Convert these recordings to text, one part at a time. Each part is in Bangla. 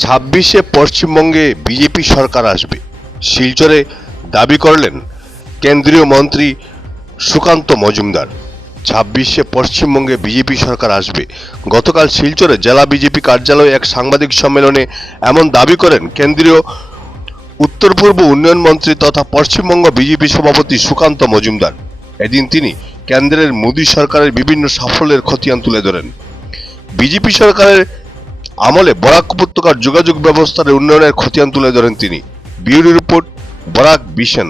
ছাব্বিশে পশ্চিমবঙ্গে বিজেপি সরকার আসবে, শিলচরে দাবি করলেন কেন্দ্রীয় মন্ত্রী সুকান্ত মজুমদার। ছাব্বিশে পশ্চিমবঙ্গে বিজেপি সরকার আসবে। গতকাল শিলচরে জেলা বিজেপি কার্যালয়ে এক সাংবাদিক সম্মেলনে এমন দাবি করেন কেন্দ্রীয় উত্তর পূর্ব উন্নয়ন মন্ত্রী তথা পশ্চিমবঙ্গ বিজেপি সভাপতি সুকান্ত মজুমদার। এদিন তিনি কেন্দ্রের মোদী সরকারের বিভিন্ন সাফল্যের খতিয়ান তুলে ধরেন। বিজেপি সরকারের আমলে বরাক উপত্যকার যোগাযোগ ব্যবস্থার উন্নয়নের খতিয়ান তুলে ধরেন তিনি। Bureau report, Barak vision.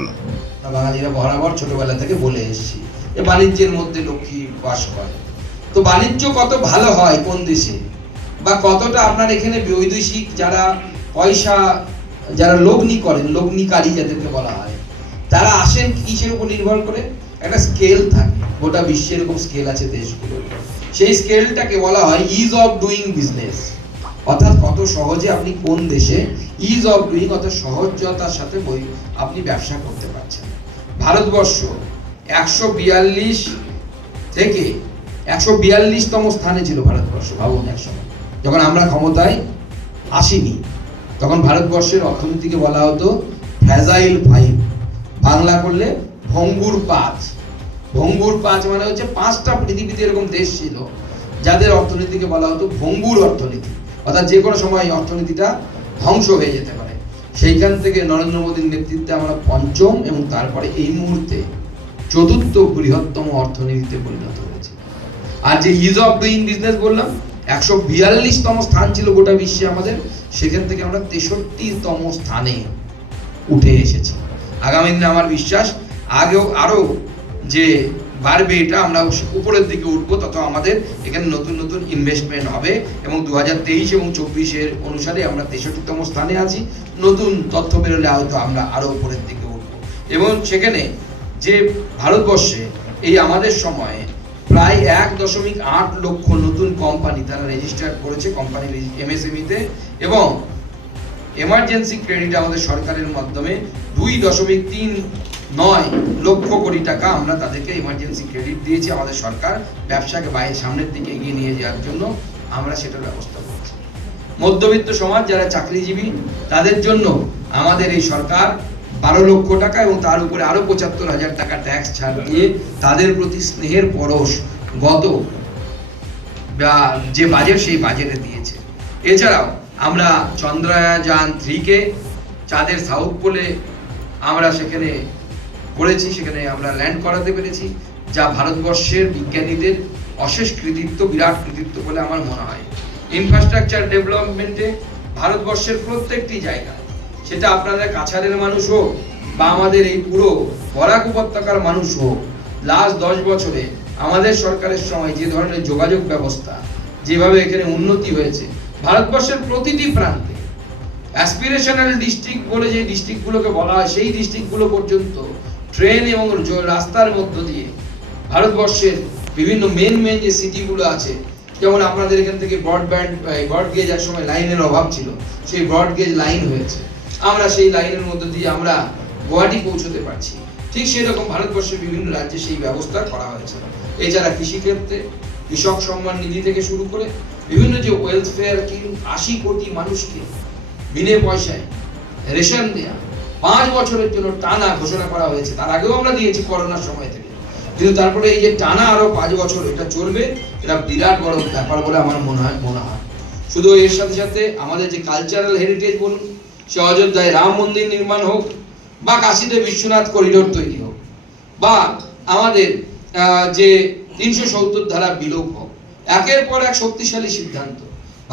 বাঙালিরা বরাবর ছোটবেলা থেকে বলে এসেছি যে বাণিজ্যের মধ্যে লক্ষ্মী বাস করে। তো বাণিজ্য কত ভালো হয় কোন দেশে, বা কতটা আপনার এখানে বৈদেশিক যারা পয়সা যারা লগ্নি করেন, লগ্নিকারী যাদেরকে বলা হয়, তারা আসেন কিসের উপর নির্ভর করে? একটা স্কেল থাকে, গোটা বিশ্বে এরকম স্কেল আছে দেশগুলোর। সেই স্কেলটাকে বলা হয় ইজ অফ ডুইং বিজনেস, অর্থাৎ কত সহজে আপনি কোন দেশে ইজ অফ ডুইং অর্থাৎ সহজতার সাথে আপনি ব্যবসা করতে পারছেন। ভারতবর্ষ 142 থেকে 142তম স্থানে ছিল ভারতবর্ষ। ভাবুন, একসময় যখন আমরা ক্ষমতায় আসিনি তখন ভারতবর্ষের অর্থনীতিকে বলা হতো ফ্র্যাজাইল 5, বাংলা করলে ভঙ্গুর 5। ভঙ্গুর 5 মানে হচ্ছে 5টা পৃথিবীতে এরকম দেশ ছিল যাদের অর্থনীতিকে বলা হতো ভঙ্গুর অর্থনীতি, অর্থাৎ যে কোনো সময় অর্থনীতিটা ধ্বংস হয়ে যেতে পারে। সেইখান থেকে নরেন্দ্র মোদীর নেতৃত্বে আমরা পঞ্চম এবং তারপরে এই মুহূর্তে চতুর্থ বৃহত্তম অর্থনীতিতে পরিণত হয়েছে। আর যে ইজ অফ ডুইং বিজনেস বললাম, 142তম স্থান ছিল গোটা বিশ্বে আমাদের, সেখান থেকে আমরা 63তম স্থানে উঠে এসেছি। আগামী দিনে আমার বিশ্বাস আগেও আরো যে বাড়বে, এটা আমরা উপরের দিকে উঠবো, তত আমাদের এখানে নতুন নতুন ইনভেস্টমেন্ট হবে এবং 2023 এবং 24-এর অনুসারে আমরা 63তম স্থানে আছি। নতুন তথ্য বেরোলে হয়তো আমরা আরো উপরের দিকে উঠবো। এবং সেখানে যে ভারতবর্ষে এই আমাদের সময়ে প্রায় 1.8 লক্ষ নতুন কোম্পানি তারা রেজিস্টার করেছে কোম্পানি এমএসএমইতে, এবং এমার্জেন্সি ক্রেডিট আমাদের সরকারের মাধ্যমে 2.39 লক্ষ কোটি টাকা আমরা তাদেরকে এমার্জেন্সি ক্রেডিট দিয়েছি। আমাদের সরকার ব্যবসাকে বাইরে সামনের দিকে এগিয়ে নিয়ে যাওয়ার জন্য আমরা সেটার ব্যবস্থা করছি। মধ্যবিত্ত সমাজ যারা চাকরিজীবী তাদের জন্য আমাদের এই সরকার 12 লক্ষ টাকা এবং তার উপরে আরো 75,000 টাকা ট্যাক্স ছাড় দিয়ে তাদের প্রতি স্নেহের পরশ গত যে বাজেট সেই বাজেটে দিয়েছে। এছাড়াও আমরা চন্দ্রযান 3-কে চাঁদের সাউথ পোলে আমরা সেখানে করেছি, সেখানে আমরা ল্যান্ড করাতে পেরেছি, যা ভারতবর্ষের বিজ্ঞানীদের অশেষ কৃতিত্ব, বিরাট কৃতিত্ব বলে আমার মনে হয়। ইনফ্রাস্ট্রাকচার ডেভেলপমেন্টে ভারতবর্ষের প্রত্যেকটি জায়গা, সেটা আপনাদের কাছাড়ের মানুষ হোক বা আমাদের এই পুরো বরাক উপত্যকার মানুষ হোক, লাস্ট 10 বছরে আমাদের সরকারের সময় যে ধরনের যোগাযোগ ব্যবস্থা, যেভাবে এখানে উন্নতি হয়েছে, ভারতবর্ষের প্রতিটি প্রান্তে অ্যাসপিরেশনাল ডিস্ট্রিক্ট বলে যে ডিস্ট্রিক্টগুলোকে বলা হয়, সেই ডিস্ট্রিক্টগুলো পর্যন্ত ট্রেন এবং রাস্তার মধ্য দিয়ে ভারতবর্ষের বিভিন্ন মেন যে সিটিগুলো আছে, যেমন আপনাদের এখান থেকে ব্রডগেজ এক সময় লাইনের অভাব ছিল, সেই ব্রডগেজ লাইন হয়েছে, আমরা সেই লাইনের মধ্য দিয়ে আমরা গুয়াহাটি পৌঁছতে পারছি। ঠিক সেরকম ভারতবর্ষের বিভিন্ন রাজ্যে সেই ব্যবস্থা করা হয়েছে। এছাড়া কৃষিক্ষেত্রে কৃষক সম্মান নিধি থেকে শুরু করে বিভিন্ন যে ওয়েলফেয়ার স্কিম, 80 কোটি মানুষকে বিনে পয়সায় রেশন দেয়া 5 বছরের জন্য টানা ঘোষণা করা হয়েছে। তার আগেও আমরা দিয়েছি করোনার সময় থেকে, কিন্তু তারপরে এই যে টানা আরো 5 বছর এটা চলবে, এটা বিরাট বড় ব্যাপার বলে আমার মনে হয়। শুধু এর সাথে সাথে আমাদের যে কালচারাল হেরিটেজ বলুন, সে অযোধ্যায় রাম মন্দির নির্মাণ হোক, বা কাশীতে বিশ্বনাথ করিডোর তৈরি হোক, বা আমাদের যে 370 ধারা বিলোপ হোক, একের পর এক শক্তিশালী সিদ্ধান্ত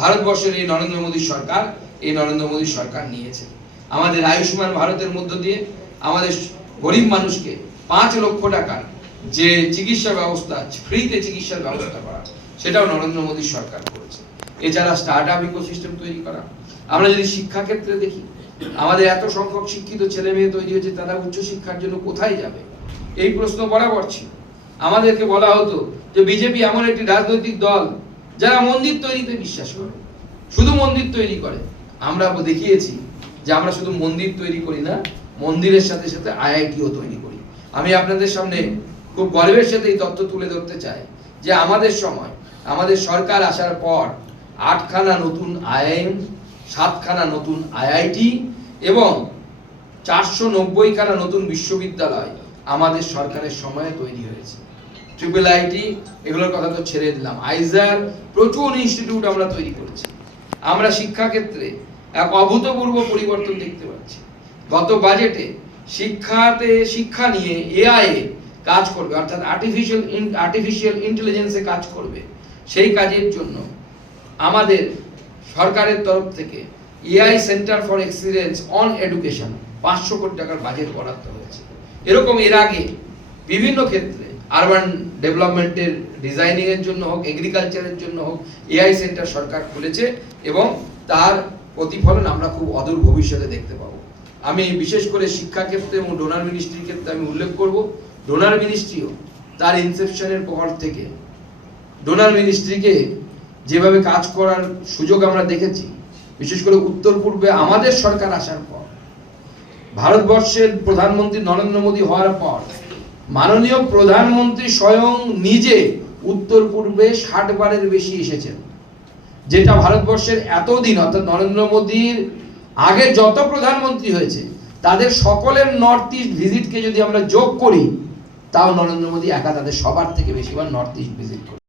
ভারতবর্ষের এই নরেন্দ্র মোদী সরকার নিয়েছে। আমাদের আয়ুষ্মান ভারতের মধ্য দিয়ে আমাদের গরিব মানুষকে 5 লক্ষ টাকার যে চিকিৎসা ব্যবস্থা, ফ্রিতে চিকিৎসার ব্যবস্থা করা, সেটাও নরেন্দ্র মোদী সরকার করেছে। এছাড়া স্টার্টআপ ইকোসিস্টেম তৈরি করা। আমরা যদি শিক্ষা ক্ষেত্রে দেখি, আমাদের এত সংখ্যক শিক্ষিত ছেলে মেয়ে তৈরি হয়েছে, তারা উচ্চশিক্ষার জন্য কোথায় যাবে, এই প্রশ্ন বরাবর ছিল। আমাদেরকে বলা হতো যে বিজেপি এমন একটি রাজনৈতিক দল যারা মন্দির তৈরিতে বিশ্বাস করে, শুধু মন্দির তৈরি করে। আমরা দেখিয়েছি যে আমরা শুধু মন্দির তৈরি করি না, মন্দিরের সাথে সাথে আইআইটিও তৈরি করি। আমি আপনাদের সামনে খুব গর্বের সাথে এই তথ্য তুলে ধরতে চাই যে আমাদের সময়, আমাদের সরকার আসার পর 8খানা নতুন আইআইএম 7খানা নতুন আইআইটি এবং 490খানা নতুন বিশ্ববিদ্যালয় আমাদের সরকারের সময়ে তৈরি হয়েছে। ট্রিপল আইটি এগুলোর কথা তো ছেড়ে দিলাম, আইজার, প্রচুর ইনস্টিটিউট আমরা তৈরি করেছি। আমরা শিক্ষাক্ষেত্রে এক অভূতপূর্ব পরিবর্তন দেখতে পাচ্ছি। গত বাজেটে শিক্ষা নিয়ে এআই কাজ করবে, অর্থাৎ আর্টিফিশিয়াল ইন্টেলিজেন্সে কাজ করবে। সেই কাজের জন্য আমাদের সরকারের তরফ থেকে AI centre for excellence on education 500 কোটি টাকার বাজেট বরাদ্দ হয়েছে। এরকম এর আগে বিভিন্ন ক্ষেত্রে আরবান ডেভেলপমেন্টের ডিজাইনিং এর জন্য হোক, এগ্রিকালচারের জন্য হোক, এআই সেন্টার সরকার খুলেছে এবং তার প্রতিফলন আমরা খুব অদূর ভবিষ্যতে দেখতে পাবো। আমি বিশেষ করে শিক্ষা ক্ষেত্রে এবং ডোনার মিনিস্ট্রির ক্ষেত্রে আমি উল্লেখ করব, ডোনার মিনিস্ট্রিও তার ইনসেপশনের পর থেকে ডোনার মিনিস্ট্রিকে যেভাবে কাজ করার সুযোগ আমরা দেখেছি, বিশেষ করে উত্তর পূর্বে আমাদের সরকার আসার পর, ভারতবর্ষের প্রধানমন্ত্রী নরেন্দ্র মোদী হওয়ার পর মাননীয় প্রধানমন্ত্রী স্বয়ং নিজে উত্তর পূর্বে 60 বারের বেশি এসেছেন, যেটা ভারতবর্ষের এতদিন অর্থাৎ নরেন্দ্র মোদীর আগে যত প্রধানমন্ত্রী হয়েছে তাদের সকলের নর্থ ইস্ট ভিজিটকে যদি আমরা যোগ করি, তাও নরেন্দ্র মোদী একা তাদের সবার থেকে বেশিবার নর্থ ইস্ট ভিজিট করে।